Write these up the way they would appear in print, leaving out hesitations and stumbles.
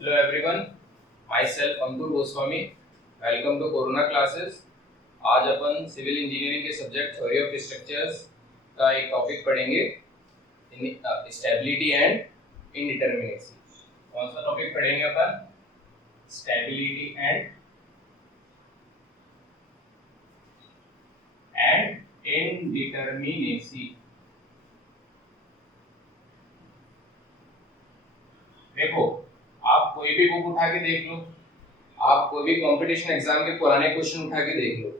Hello everyone, myself Ankur Goswami. Welcome to corona classes. आज अपन civil engineering के subject theory of structures का एक topic पढ़ेंगे, stability and इनडिटरमिनेसी। कौन सा टॉपिक पढ़ेंगे अपन? Stability and इनडिटरमिनेसी। देखो, आप कोई भी बुक उठा के देख लो, आप कोई भी कंपटीशन एग्जाम के पुराने क्वेश्चन उठा के देख लो,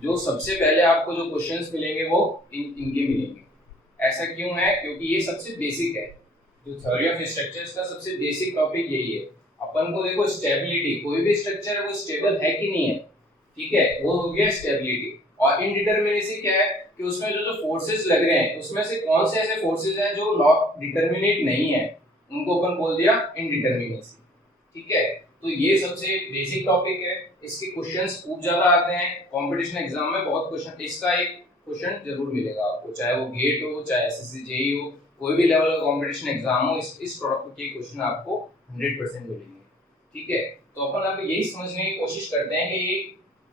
जो सबसे पहले आपको जो क्वेश्चंस मिलेंगे वो इनके मिलेंगे। ऐसा क्यों है? क्योंकि ये सबसे बेसिक है। जो थ्योरी ऑफ स्ट्रक्चर्स का सबसे बेसिक टॉपिक यही है। अपन को देखो, स्टेबिलिटी, कोई भी स्ट्रक्चर है वो स्टेबल है कि नहीं है, ठीक है, वो हो गया स्टेबिलिटी। और इनडिटरमिनेसी क्या है कि उसमें जो फोर्सेस लग रहे हैं उसमें से कौन से ऐसे फोर्सेस हैं जो नॉट डिटरमिनेट नहीं है, उनको अपन बोल दिया इनडिटरमिनेसी। ठीक है, तो ये सबसे बेसिक टॉपिक है। इसके क्वेश्चंस खूब ज्यादा आते हैं कंपटीशन एग्जाम में, बहुत क्वेश्चन, इसका एक क्वेश्चन जरूर मिलेगा आपको, चाहे वो गेट हो, चाहे एसएससी जेई हो, कोई भी लेवल का कंपटीशन एग्जाम हो, इस टॉपिक के क्वेश्चन आपको 100% मिलेंगे। ठीक है, तो अपन अब यही समझने की कोशिश करते हैं कि ये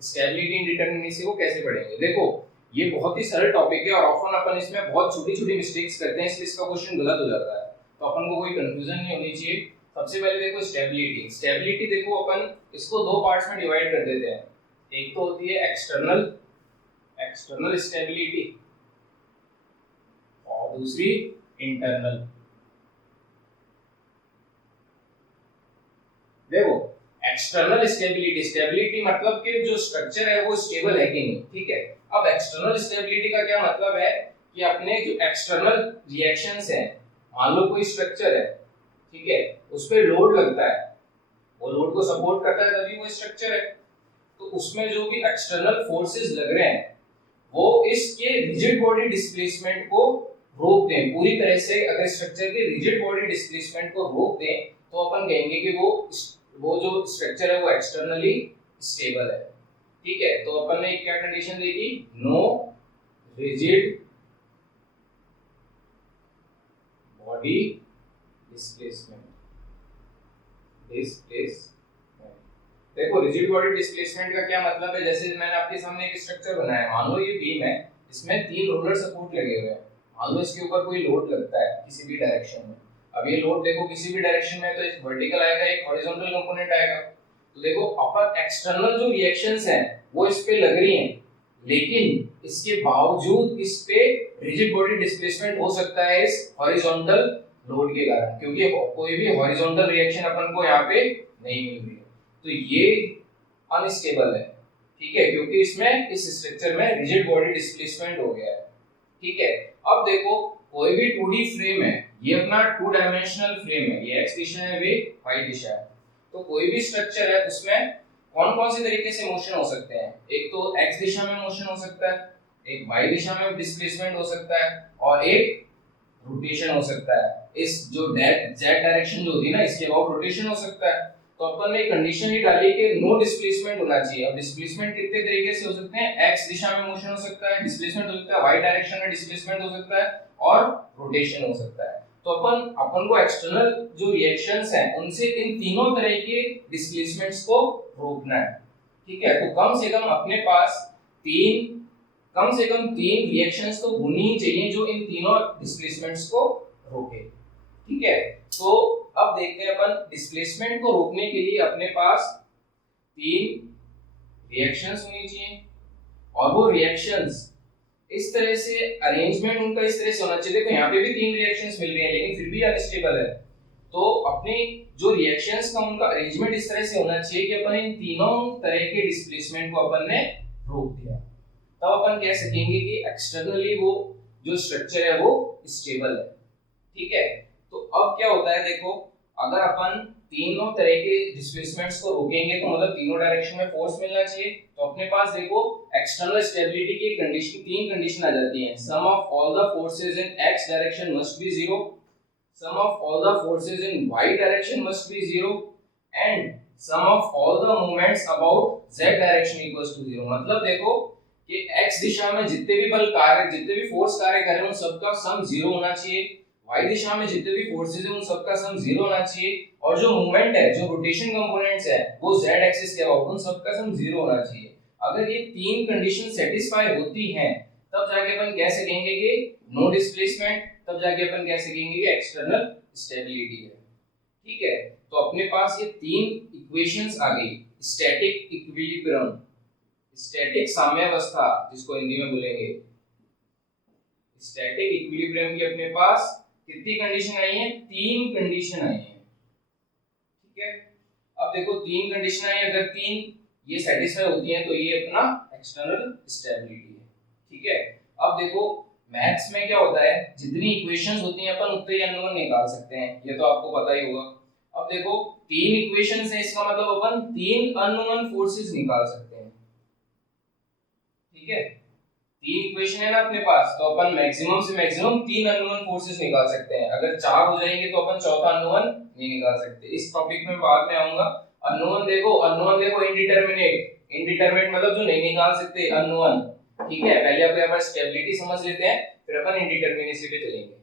स्टेबिलिटी इंडिटरमिनेसी को कैसे पढ़ेंगे। देखो, ये बहुत ही सरल टॉपिक है और ऑफन अपन इसमें बहुत छोटी छोटी मिस्टेक्स करते हैं, इसलिए इसका क्वेश्चन गलत हो जाता है, तो अपन को कोई कंफ्यूजन नहीं होनी चाहिए। सबसे पहले देखो स्टेबिलिटी। स्टेबिलिटी देखो, अपन इसको दो पार्ट्स में डिवाइड कर देते हैं। एक तो होती है एक्सटर्नल एक्सटर्नल स्टेबिलिटी और दूसरी इंटरनल। देखो, एक्सटर्नल स्टेबिलिटी, स्टेबिलिटी मतलब कि जो स्ट्रक्चर है वो स्टेबल है कि नहीं। ठीक है, अब एक्सटर्नल स्टेबिलिटी का क्या मतलब है कि अपने जो एक्सटर्नल रिएक्शंस हैं, मान लो कोई स्ट्रक्चर है, ठीक है, उस पर लोड लगता है, वो लोड को सपोर्ट करता है तभी वो स्ट्रक्चर है। तो उसमें जो भी एक्सटर्नल फोर्सेस लग रहे हैं वो इसके रिजिड बॉडी डिस्प्लेसमेंट को रोक दें पूरी तरह से। अगर स्ट्रक्चर के रिजिड बॉडी डिस्प्लेसमेंट को रोक दें तो अपन कहेंगे कि वो जो स्ट्रक्चर है वो एक्सटर्नली स्टेबल है। ठीक है, तो अपन ने क्या कंडीशन देखी? No rigid body displacement. देखो, रिजिड बॉडी डिस्प्लेसमेंट का क्या मतलब है? जैसे मैंने आपके सामने एक स्ट्रक्चर बनाया, मान लो ये बीम है, इसमें 3 रोलर सपोर्ट लगे हुए हैं। मान लो इसके ऊपर कोई लोड लगता है किसी भी डायरेक्शन में। अब ये लोड देखो किसी भी डायरेक्शन में, तो एक वर्टिकल आएगा, एक हॉरिजॉन्टल कंपोनेंट आएगा। तो देखो, अपन एक्सटर्नल जो रिएक्शंस हैं वो इस पे लग रही हैं, लेकिन इसके बावजूद इस पे रिजिड बॉडी डिस्प्लेसमेंट हो सकता है इस हॉरिजॉन्टल लोड के कारण, क्योंकि कोई भी हॉरिजॉन्टल रिएक्शन अपन को यहाँ पे नहीं मिल रही है। तो ये अनस्टेबल है। ठीक है, क्योंकि इसमें इस स्ट्रक्चर में रिजिड बॉडी डिस्प्लेसमेंट हो गया है। ठीक है, अब देखो, कोई भी 2D फ्रेम है, ये अपना 2 डायमेंशनल फ्रेम है, ये x दिशा है, वे y दिशा है। तो कोई भी स्ट्रक्चर है उसमें कौन कौन से तरीके से मोशन हो सकते हैं? एक तो x दिशा में मोशन हो सकता है, एक y दिशा में डिस्प्लेसमेंट हो सकता है, और एक रोटेशन हो सकता है। इस जो z डायरेक्शन जो होती है ना, इसके अबाउट रोटेशन हो सकता है। तो अपन ने कंडीशन ही डाली कि नो डिस्प्लेसमेंट होना चाहिए। अब डिस्प्लेसमेंट कितने तरीके से हो सकते हैं? x दिशा में मोशन हो सकता है, डिस्प्लेसमेंट हो सकता है, y डायरेक्शन में डिस्प्लेसमेंट हो सकता है, और रोटेशन हो सकता है। तो अपन को एक्सटर्नल जो रिएक्शंस हैं उनसे इन तीनों तरह के डिस्प्लेसमेंट्स को रोकना है। ठीक है, तो कम से कम तीन रिएक्शंस तो होनी ही चाहिए जो इन तीनों डिस्प्लेसमेंट्स को रोके। ठीक है, तो अब देखते हैं अपन डिस्प्लेसमेंट को रोकने के लिए अपने पास 3 रिएक्शंस होनी चाहिए, और वो रिएक्शंस इस तरह से अरेंजमेंट उनका इस तरह से होना चाहिए। देखो, यहाँ पे भी 3 रिएक्शंस मिल रही हैं लेकिन फिर भी अनस्टेबल है। तो अपने जो रिएक्शंस का उनका अरेंजमेंट इस तरह से होना चाहिए कि अपन इन तीनों तरह के डिस्प्लेसमेंट को अपन ने रोक दिया, तब अपन कह सकेंगे कि एक्सटर्नली वो जो स्ट्रक्चर है वो स्टेबल है। ठीक है, तो अब क्या होता है, देखो, अगर अपन तीनों तरह के डिस्प्लेसमेंट्स को रोकेंगे तो मतलब तीनों डायरेक्शन में फोर्स मिलना चाहिए। तो अपने पास देखो, एक्सटर्नल स्टेबिलिटी की कंडीशन, 3 कंडीशन आ जाती हैं। Sum of all the forces in x direction must be 0, sum of all the forces in y direction must be 0, and sum of all the moments about z direction equals to 0। मतलब देखो कि x दिशा में जितने भी बल कार्य, जितने भी फोर्स कार्य कर रहे हैं उन सबका सम 0 होना चाहिए, y दिशा में जितने भी फोर्सेस हैं उन सबका सम जीरो होना चाहिए, और जो मूवमेंट है, जो रोटेशन कंपोनेंट्स है, वो z एक्सिस के अबाउट, उन सबका सम जीरो होना चाहिए। अगर ये तीन कंडीशन सेटिस्फाई होती हैं तब जाके अपन कह सकेंगे कि नो डिस्प्लेसमेंट, तब जाके अपन कह सकेंगे कि एक्सटर्नल स्टेबिलिटी है। ठीक है, तो अपने पास ये तीन इक्वेशंस आ गई। स्टैटिक इक्विलिब्रियम, स्टैटिक साम्यावस्था जिसको हिंदी में बोलेंगे, स्टैटिक इक्विलिब्रियम की अपने पास कितनी कंडीशन आई है? तीन कंडीशन आई है। ठीक है, अब देखो तीन कंडीशन आई, अगर तीन ये सेटिस्फाई होती हैं तो ये अपना एक्सटर्नल स्टेबिलिटी है। ठीक है, अब देखो मैथ्स में क्या होता है, जितनी इक्वेशंस होती हैं अपन उतने ही अननोन निकाल सकते हैं, ये तो आपको पता ही होगा। अब देखो तीन इक्वेशंस है, इसका मतलब अपन तीन अननोन फोर्सेस निकाल सकते हैं। ठीक है, तीन इक्वेशन है ना अपने पास, तो अपन मैक्सिमम से मैक्सिमम तीन अननोन फोर्सेस निकाल सकते हैं। अगर चार हो जाएंगे तो अपन चौथा अननोन नहीं निकाल सकते। इस टॉपिक में बाद में आऊंगा। अननोन देखो इनडिटरमिनेट, इनडिटरमिनेट मतलब जो नहीं निकाल सकते, अननोन। ठीक है, पहले अपन यहाँ पर स्टेबिलिटी समझ लेते हैं, फिर अपन इंडिटरमिनेसी पे चलेंगे।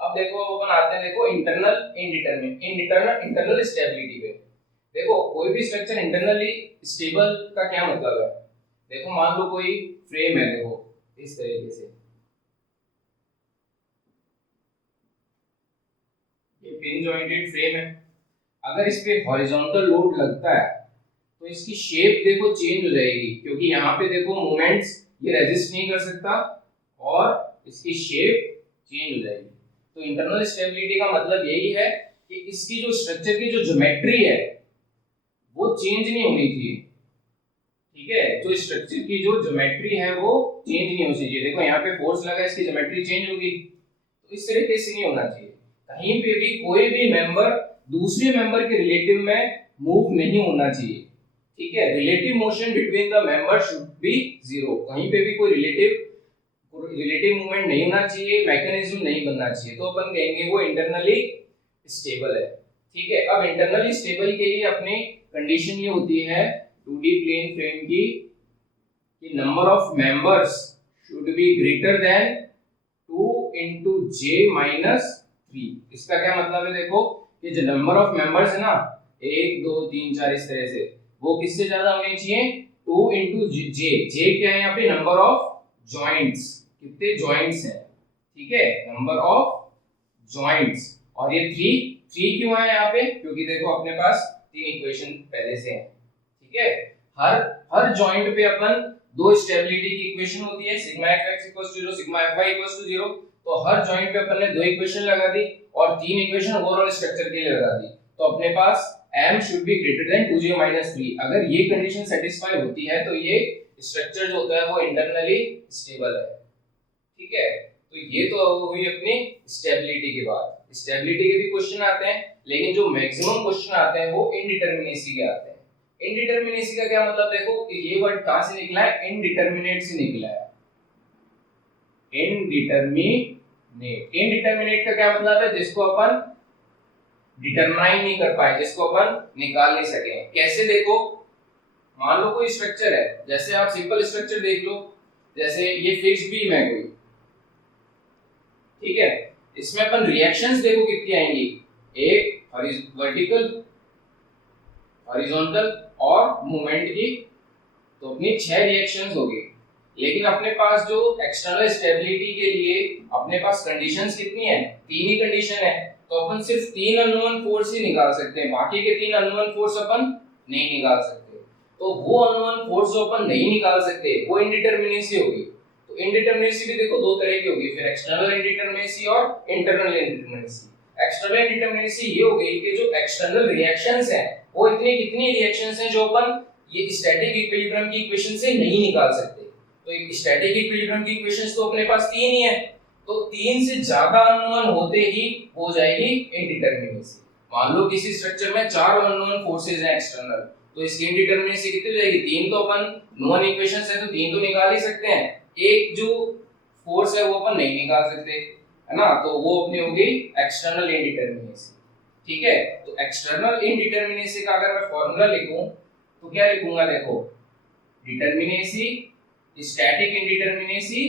अब देखो अपन आते हैं, देखो इंटरनल इनडिटरमिनेट, इंटरनल स्टेबिलिटी पे। देखो कोई भी स्ट्रक्चर इंटरनली स्टेबल का क्या मतलब है? देखो मान लो कोई फ्रेम है, देखो इस तरीके से, ये पिन जॉइंटेड फ्रेम है। अगर इस पे हॉरिजॉन्टल लोड लगता है तो इसकी शेप देखो चेंज हो जाएगी, क्योंकि यहाँ पे देखो मोमेंट्स ये रेजिस्ट नहीं कर सकता और इसकी शेप चेंज हो जाएगी। तो इंटरनल स्टेबिलिटी का मतलब यही है कि इसकी जो स्ट्रक्चर की जो ज्योमेट्री है वो चेंज नहीं होनी चाहिए। ठीक है, जो स्ट्रक्चर की जो ज्योमेट्री है वो चेंज नहीं होनी चाहिए। देखो यहाँ पे फोर्स लगा, इसकी ज्योमेट्री चेंज होगी, तो इस तरीके से नहीं होना चाहिए। कहीं पे भी कोई भी मेंबर दूसरे मेंबर के रिलेटिव में मूव नहीं होना चाहिए। ठीक है, relative motion between the member should be zero. कहीं पे भी कोई रिलेटिव मूवमेंट नहीं होना चाहिए, मैकेनिज्म नहीं बनना चाहिए, तो अपन कहेंगे वो इंटरनली स्टेबल है। ठीक है, अब इंटरनली स्टेबल के लिए अपनी कंडीशन ये होती है 2D प्लेन फ्रेम की कि number of members should be greater than 2 into j minus 3। इसका क्या मतलब है? देखो ये जो नंबर ऑफ मेंबर्स है ना, 1 2 3 4 इस तरह से, वो किससे ज्यादा होने चाहिए? 2 into j। j क्या है यहाँ पे? नंबर ऑफ जॉइंट्स, कितने जॉइंट्स हैं। ठीक है, नंबर ऑफ जॉइंट्स। और ये 3 क्यों है यहाँ पे? क्योंकि देखो अपने पास तीन इक्वेशन पहले से हैं। ठीक है, हर हर जॉइंट पे अपन दो स्टेबिलिटी की इक्वेशन होती है, sigma fx equals to 0, sigma fy equals to 0। तो हर जॉइंट पे अपन ने दो इक्वेशन लगा दी और तीन इक्वेशन ओवरऑल स्ट्रक्चर के लिए लगा दी। तो अपने पास m should be greater than 2j minus 3। अगर ये कंडीशन सेटिस्फाई होती है तो ये स्ट्रक्चर जो होता है वो इंटरनली स्टेबल है। ठीक है, तो ये तो हुई अपनी स्टेबिलिटी की बात। स्टेबिलिटी के भी क्वेश्चन आते हैं, लेकिन जो मैक्सिमम क्वेश्चन आते हैं वो इनडिटरमिनेसी के आते हैं। इनडिटरमिनेसी का क्या मतलब? देखो ये वर्ड कहां से निकला है? इनडिटरमिनेट से निकला है। इनडिटरमिनेट, इनडिटरमिनेट का क्या मतलब है? जिसको अपन डिटरमाइन नहीं कर पाए, जिसको अपन निकाल नहीं सके। कैसे? देखो मान लो कोई स्ट्रक्चर है, जैसे आप सिंपल स्ट्रक्चर देख लो, जैसे ये फिक्स्ड बीम है कोई। ठीक है, इसमें अपन रिएक्शंस देखो कितनी आएंगी, एक वर्टिकल, हॉरिजॉन्टल और मूवमेंट की, तो अपनी 6 रिएक्शंस होगी। लेकिन अपने पास जो एक्सटर्नल स्टेबिलिटी के लिए अपने पास कंडीशंस कितनी है? तीन ही कंडीशन है, तो अपन सिर्फ तीन अननोन फोर्स ही निकाल सकते हैं, बाकी के तीन अननोन फोर्स अपन नहीं निकाल सकते। तो वो अननोन फोर्स जो अपन नहीं निकाल सकते वो इनडिटरमिनेसी होगी। तो इनडिटरमिनेसी भी देखो दो तरह की होगी, फिर एक्सटर्नल इनडिटरमिनेसी और इंटरनल इनडिटरमिनेसी। एक्सटर्नल इनडिटरमिनेसी ये हो गई कि जो एक्सटर्नल रिएक्शंस हैं वो इतनी कितनी रिएक्शंस हैं जो अपन ये स्टैटिक इक्विलिब्रियम की इक्वेशन से नहीं निकाल सकते। तो एक स्टैटिक इक्विलिब्रियम की इक्वेशंस तो अपने पास तीन ही है, तो तीन से ज्यादा अननोन होते ही हो जाएगी इनडिटरमिनेसी। मान लो किसी स्ट्रक्चर में चार अननोन फोर्सेस हैं एक्सटर्नल, तो इसकी इनडिटरमिनेसी कितनी हो जाएगी? तीन तो अपन नोन इक्वेशंस है तो तीन तो निकाल ही सकते हैं, एक जो फोर्स है वो अपन नहीं निकाल सकते, है ना, तो वो अपनी होगी एक्सटर्नल इनडिटरमिनेसी। ठीक है, तो एक्सटर्नल इनडिटरमिनेसी का अगर मैं फार्मूला लिखूं तो क्या लिखूंगा? देखो डिटरमिनेसी, स्टैटिक इनडिटरमिनेसी,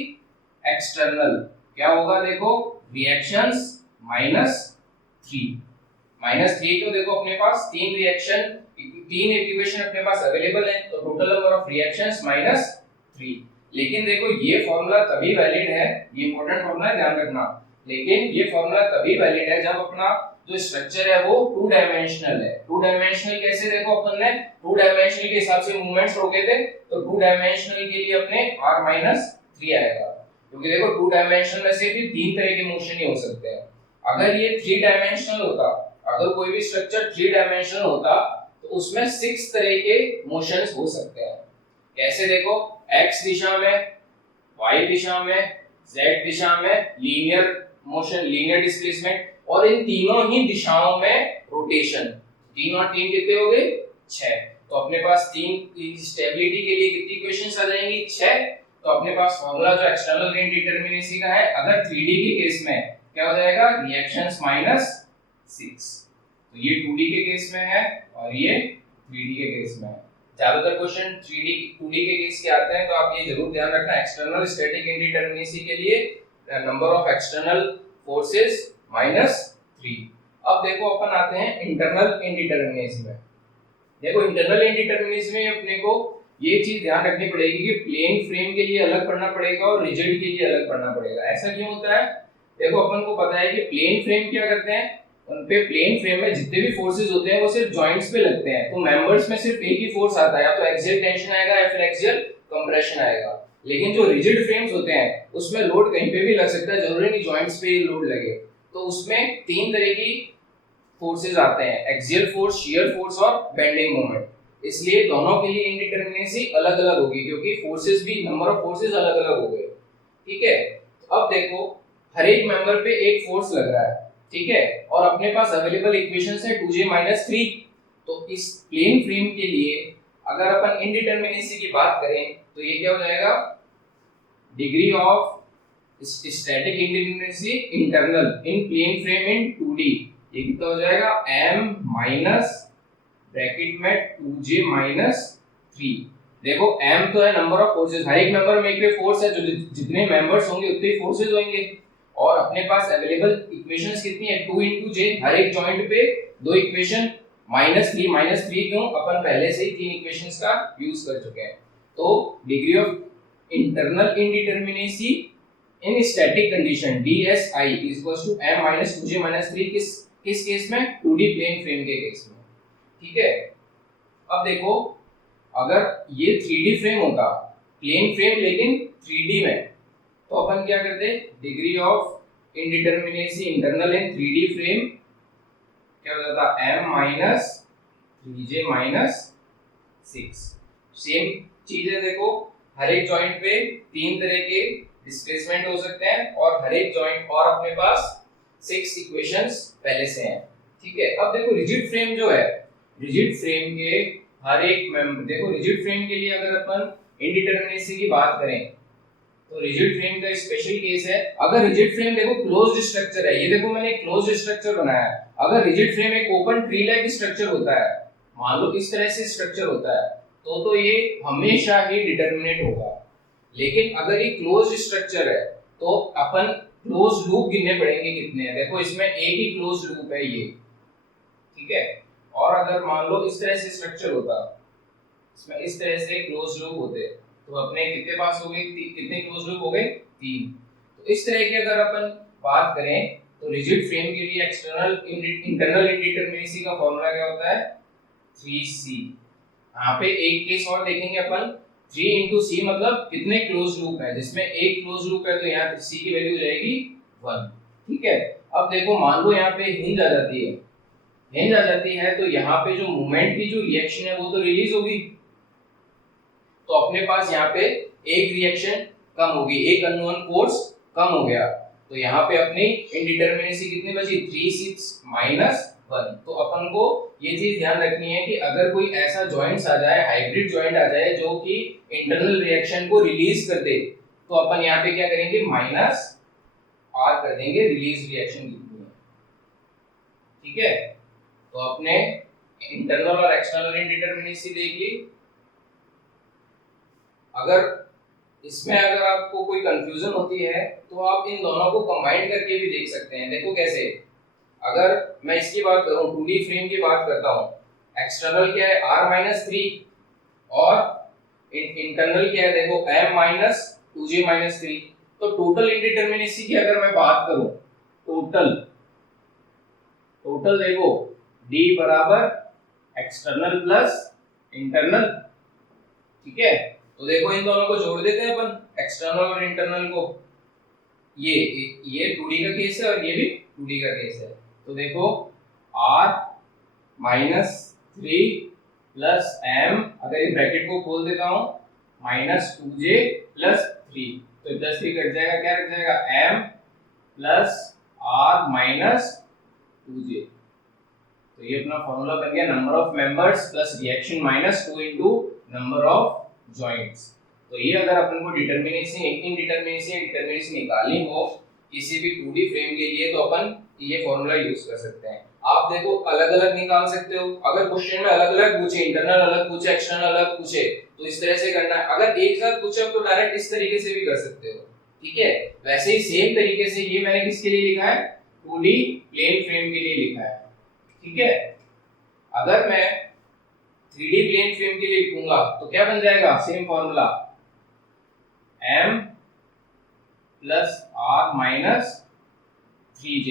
एक्सटर्नल क्या होगा? देखो रिएक्शंस -3। -3 तो देखो अपने पास तीन इक्वेशन अपने पास अवेलेबल है, तो टोटल नंबर ऑफ रिएक्शंस -3। लेकिन देखो ये फॉर्मूला तभी वैलिड है, ये इंपॉर्टेंट फॉर्मूला है, ध्यान रखना। लेकिन ये फॉर्मूला तभी वैलिड है जब अपना जो स्ट्रक्चर है वो टू डायमेंशनल है। टू डायमेंशनल कैसे, देखो अपन ने टू डायमेंशनल के हिसाब से मूवमेंट्स रोके थे, तो टू डायमेंशनल के लिए अपने r-3 आएगा, क्योंकि देखो टू डायमेंशनल में से भी तीन तरह के मोशन ही हो सकते हैं। अगर ये थ्री डायमेंशनल होता, अगर कोई भी स्ट्रक्चर थ्री डायमेंशनल होता तो उसमें 6 तरह के मोशंस हो सकते हैं। कैसे, देखो x दिशा में, y दिशा में, z दिशा में लीनियर मोशन, लीनियर डिस्प्लेसमेंट, और इन तीनों ही दिशाओं में रोटेशन। तीन और तीन कितने हो गए, 6। तो अपने पास तीन स्टेबिलिटी के लिए कितनी इक्वेशंस आ जाएंगी, 6। तो अपने पास फार्मूला जो एक्सटर्नल रेंज डिटरमिनेसी का है, अगर 3D के केस में क्या हो जाएगा, रिएक्शंस -6। तो ये 2D के केस में है और ये 3D के केस में है। ज्यादातर क्वेश्चन 3D 2D के केस के आते हैं, तो आप ये जरूर ध्यान रखना, एक्सटर्नल स्टैटिक इंडिटरमिनेसी के लिए नंबर ऑफ एक्सटर्नल फोर्सेस -3। अब देखो अपन आते हैं इंटरनल इंडिटरमिनेसी में। देखो इंटरनल इंडिटरमिनेसी में अपने को ये चीज ध्यान रखनी पड़ेगी कि प्लेन फ्रेम के लिए अलग पढ़ना पड़ेगा और रिजिड के लिए अलग पढ़ना पड़ेगा। ऐसा क्यों होता है, देखो अपन को पता है कि प्लेन फ्रेम क्या करते हैं, उन पे प्लेन फ्रेम में जितने भी फोर्सेस होते हैं वो सिर्फ जॉइंट्स पे लगते हैं, तो मेंबर्स में सिर्फ एक ही फोर्स आता है, या तो एक्सियल टेंशन आएगा या फिर एक्सियल कंप्रेशन आएगा। लेकिन जो रिजिड फ्रेम्स होते हैं उसमें लोड कहीं पे भी लग सकता है, जरूरी नहीं जॉइंट्स पे ही लोड लगे। तो उसमें तीन तरह की फोर्सेस आते हैं, एक्सियल फोर्स, शियर फोर्स और बेंडिंग मोमेंट। इसलिए दोनों के लिए इंडिटरमिनेसी अलग अलग होगी, क्योंकि फोर्सेस भी, नंबर ऑफ फोर्सेस अलग अलग हो गए। ठीक है, तो अब देखो हर एक मेंबर पे एक फोर्स लग रहा है, ठीक है, और अपने पास अवेलेबल इक्वेशंस है 2j-3। तो इस प्लेन फ्रेम के लिए अगर अपन इंडिटरमिनेसी की बात करें तो ये क्या हो जाएगा, degree of static indeterminacy internal in plane frame in 2D, ये कितना हो जाएगा, m माइनस ब्रैकेट में 2j-3। देखो m तो है नंबर ऑफ फोर्सेस, हर एक मेंबर में एक पे फोर्स है, जो जितने मेंबर्स होंगे उतने ही फोर्सेस होंगे, और अपने पास अवेलेबल इक्वेशंस कितनी है, 2 × j, हर एक जॉइंट पे दो इक्वेशन, -3 क्यों, अपन पहले से ही तीन इक्वेशंस का यूज कर चुके हैं। तो degree of internal indeterminacy in static condition DSI m - 2j-3 किस केस में, 2D प्लेन फ्रेम के केस में। ठीक है, अब देखो अगर ये 3D फ्रेम होता, प्लेन फ्रेम लेकिन 3D में, तो अपन क्या करते, degree of indeterminacy internal in 3D frame क्या हो जाता, m - 3j-6। सेम चीज है, देखो हर एक जॉइंट पे तीन तरह के डिस्प्लेसमेंट हो सकते हैं, और हर एक जॉइंट, और अपने पास 6 इक्वेशंस पहले से हैं। ठीक है, अब देखो रिजिड फ्रेम जो है, रिजिड फ्रेम के हर एक मेंबर, देखो रिजिड फ्रेम के लिए अगर अपन इंडिटरमिनेसी की बात करें तो रिजिड फ्रेम का स्पेशल केस है। अगर रिजिड फ्रेम देखो क्लोज्ड स्ट्रक्चर है, ये देखो मैंने एक क्लोज्ड स्ट्रक्चर बनाया है, अगर रिजिड फ्रेम एक ओपन ट्री लाइक स्ट्रक्चर होता है, मान लो इस तरह से स्ट्रक्चर होता है, तो ये हमेशा ही डिटरमिनेट होगा। लेकिन अगर ये क्लोज्ड स्ट्रक्चर है तो अपन क्लोज्ड लूप गिनने पड़ेंगे कितने हैं, देखो इसमें एक ही क्लोज्ड लूप है ये, ठीक है। और अगर मान लो इस तरह से स्ट्रक्चर होता, इसमें इस तरह से क्लोज्ड लूप होते, तो अपने कितने पास हो गए, कितने क्लोज्ड लूप हो गए, 3। तो इस तरह की अगर अपन बात करें तो रिजिड फ्रेम के लिए एक्सटर्नल इंटरनल इंडिटरमिनेसी का फार्मूला क्या होता है, 3c। यहाँ पे एक केस और देखेंगे अपन, 3 × c मतलब कितने क्लोज लूप है, जिसमें एक क्लोज लूप है तो यहाँ c की वैल्यू हो जाएगी 1। ठीक है, अब देखो मान लो यहाँ पे हिंज आ जाती है, हिंज आ जाती है तो यहाँ पे जो मोमेंट की जो रिएक्शन है वो तो रिलीज होगी, तो अपने पास यहाँ पे एक रिएक्शन कम होगी, एक अननोन फोर्स कम हो गया, तो यहाँ पे अपनी इंडिटरमिनेसी कितनी बची, 3 6 - 1। तो अपन को ये चीज ध्यान रखनी है कि अगर कोई ऐसा जॉइंट्स आ जाए, हाइब्रिड जॉइंट आ जाए जो कि इंटरनल रिएक्शन को रिलीज कर दे, तो अपन यहाँ पे क्या करेंगे, -r कर देंगे, रिलीज रिएक्शन कितनी है। ठीक है, तो अपने इंटरनल और एक्सटर्नल इंडिटरमिनेसी देख ली। अगर इसमें अगर आपको कोई कंफ्यूजन होती है तो आप इन दोनों को कंबाइन करके भी देख सकते हैं। देखो कैसे, अगर मैं इसकी बात करूं, 2D फ्रेम की बात करता हूं, एक्सटर्नल क्या है r-3 और इंटरनल क्या है, देखो m-2j-3। तो टोटल इंडिटरमिनेसी की अगर मैं बात करूं, टोटल देखो d बराबर एक्सटर्नल प्लस इंटरनल, ठीक है। तो देखो इन दोनों को जोड़ देते हैं अपन, एक्सटर्नल और इंटरनल को। ये 2D का केस है और ये भी 2D का केस है। तो देखो r-3 प्लस m, अगर इस ब्रैकेट को खोल देता हूं, -2j+3, तो 10 भी कट जाएगा, क्या रख जाएगा m प्लस r-2j। तो ये अपना फॉर्मूला बन गया, number of members plus reaction minus 2 into number of joints. तो ये अगर अपन को डिटरमिनेसी निकालनी हो किसी भी 2D फ्रेम के लिए, तो अपन ये फॉर्मूला यूज कर सकते हैं। आप देखो अलग-अलग निकाल सकते हो, अगर क्वेश्चन में अलग-अलग पूछे, इंटरनल अलग पूछे, एक्सटर्नल अलग पूछे, तो इस तरह से करना है। अगर एक साथ पूछे तो डायरेक्ट इस तरीके से भी कर सकते हो, ठीक है। वैसे ही सेम तरीके से ये मैंने किसके लिए लिखा है, 2D प्लेन फ्रेम के लिए लिखा है, ठीक है। अगर मैं 3D प्लेन फ्रेम के लिए लिखूंगा तो क्या बन जाएगा, same formula m plus r-3j,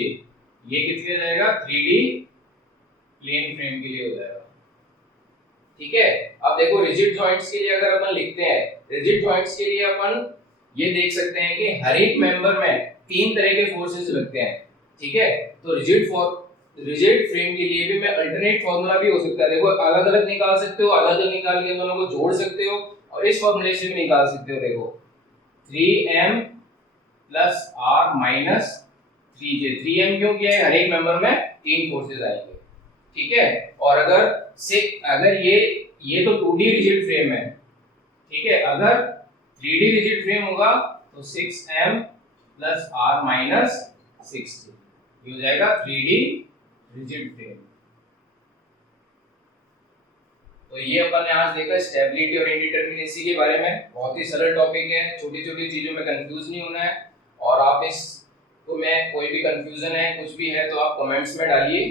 ये किसके जाएगा, 3D प्लेन फ्रेम के लिए हो जाएगा, ठीक है। अब देखो रिजिड जॉइंट्स के लिए अगर अपन लिखते हैं, रिजिड जॉइंट्स के लिए अपन ये देख सकते हैं कि हर एक मेंबर में 3 तरह के फोर्सेस लगते हैं, ठीक है। तो रिजिड फ्रेम के लिए भी मैं अल्टरनेट फार्मूला भी हो सकता है, देखो अलग अलग निकाल सकते हो, अलग अलग निकाल के दोनों को जोड़ सकते हो और इस फार्मूले से भी निकाल सकते हो। देखो 3m प्लस r-3j, 3m क्यों किया है, हर एक मेंबर में 3 फोर्सेस आएंगे, ठीक है। और अगर ये तो 2D रिजिड फ्रेम है, ठीक है। अगर 3D रिजिड फ्रेम होगा तो 6m प्लस r-6j, ये हो जाएगा 3D रिजिड फ्रेम। तो ये अपन ने आज देखा स्टेबिलिटी और इंडिटरमिनेसी के बारे में, बहुत ही सरल टॉपिक है, छोटी छोटी चीजों में कंफ्यूज नहीं होना है। और आप इसको में कोई भी कंफ्यूजन है, कुछ भी है, तो आप कमेंट्स में डालिए।